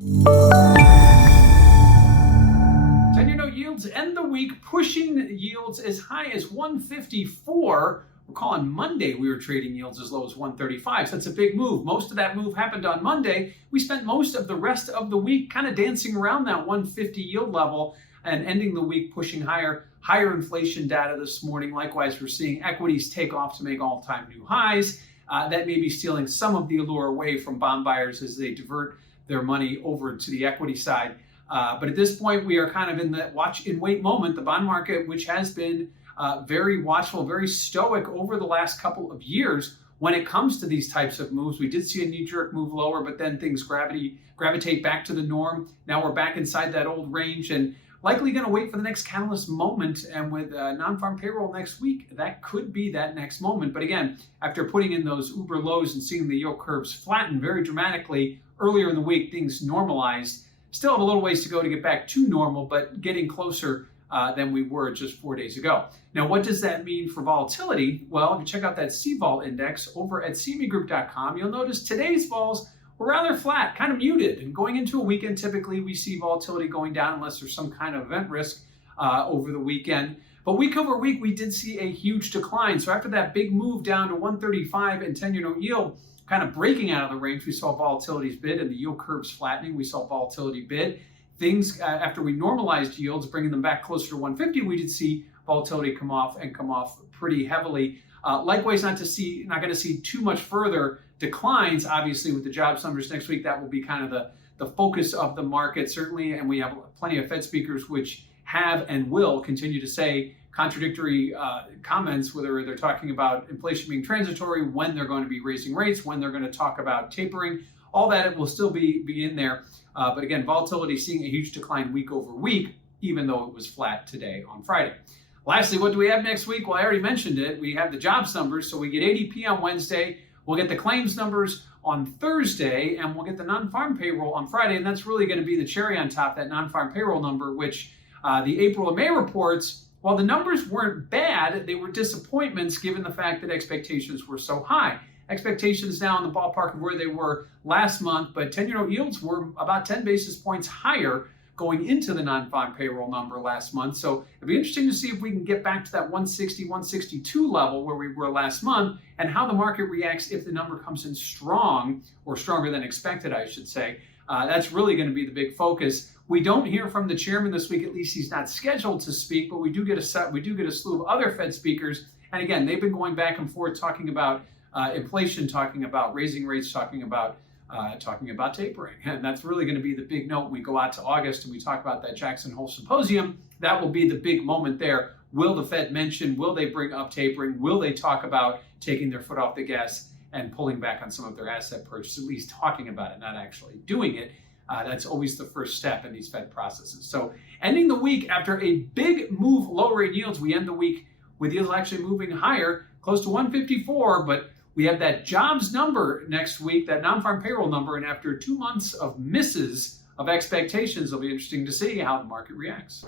10-year note yields end the week pushing yields as high as 154. Recall on Monday we were trading yields as low as 135, so that's a big move. Most of that move happened on Monday. We spent most of the rest of the week kind of dancing around that 150 yield level and ending the week pushing higher. Higher inflation data this morning. Likewise, we're seeing equities take off to make all-time new highs. That may be stealing some of the allure away from bond buyers as they divert their money over to the equity side. But at this point, we are kind of in the watch and wait moment. The bond market, which has been very watchful, very stoic over the last couple of years when it comes to these types of moves. We did see a knee-jerk move lower, but then things gravitate back to the norm. Now we're back inside that old range and likely going to wait for the next catalyst moment. And with non-farm payroll next week, that could be that next moment. But again, after putting in those uber lows and seeing the yield curves flatten very dramatically earlier in the week, things normalized. Still have a little ways to go to get back to normal, but getting closer than we were just 4 days ago. Now, what does that mean for volatility? Well, if you check out that CVol index over at cmegroup.com, you'll notice today's vols were rather flat, kind of muted. And going into a weekend, typically we see volatility going down unless there's some kind of event risk over the weekend. But week over week, we did see a huge decline. So after that big move down to 135 and 10-year note yield, kind of breaking out of the range, we saw volatility's bid and the yield curves flattening. We saw volatility bid. Things, after we normalized yields, bringing them back closer to 150, we did see volatility come off pretty heavily. Likewise, not going to see too much further declines. Obviously, with the jobs numbers next week, that will be kind of the focus of the market, certainly. And we have plenty of Fed speakers which have and will continue to say contradictory comments, whether they're talking about inflation being transitory, when they're going to be raising rates, when they're going to talk about tapering. All that it will still be in there. But again, volatility seeing a huge decline week over week, even though it was flat today on Friday. Lastly, what do we have next week? Well, I already mentioned it. We have the jobs numbers. So we get ADP on Wednesday. We'll get the claims numbers on Thursday, and we'll get the non-farm payroll on Friday. And that's really going to be the cherry on top, that non-farm payroll number, which the April and May reports, while the numbers weren't bad, they were disappointments given the fact that expectations were so high. Expectations now in the ballpark of where they were last month, but 10-year note yields were about 10 basis points higher going into the non-farm payroll number last month. So it'll be interesting to see if we can get back to that 160, 162 level where we were last month and how the market reacts if the number comes in strong or stronger than expected, I should say. That's really going to be the big focus. We don't hear from the chairman this week, at least he's not scheduled to speak, but we do get a slew of other Fed speakers. And again, they've been going back and forth talking about inflation, talking about raising rates, talking about tapering. And that's really going to be the big note when we go out to August and we talk about that Jackson Hole Symposium. That will be the big moment there. Will the Fed mention, will they bring up tapering? Will they talk about taking their foot off the gas and pulling back on some of their asset purchases, at least talking about it, not actually doing it? That's always the first step in these Fed processes. So ending the week after a big move lower in yields, we end the week with yields actually moving higher, close to 154, but we have that jobs number next week, that non-farm payroll number, and after 2 months of misses of expectations, it'll be interesting to see how the market reacts.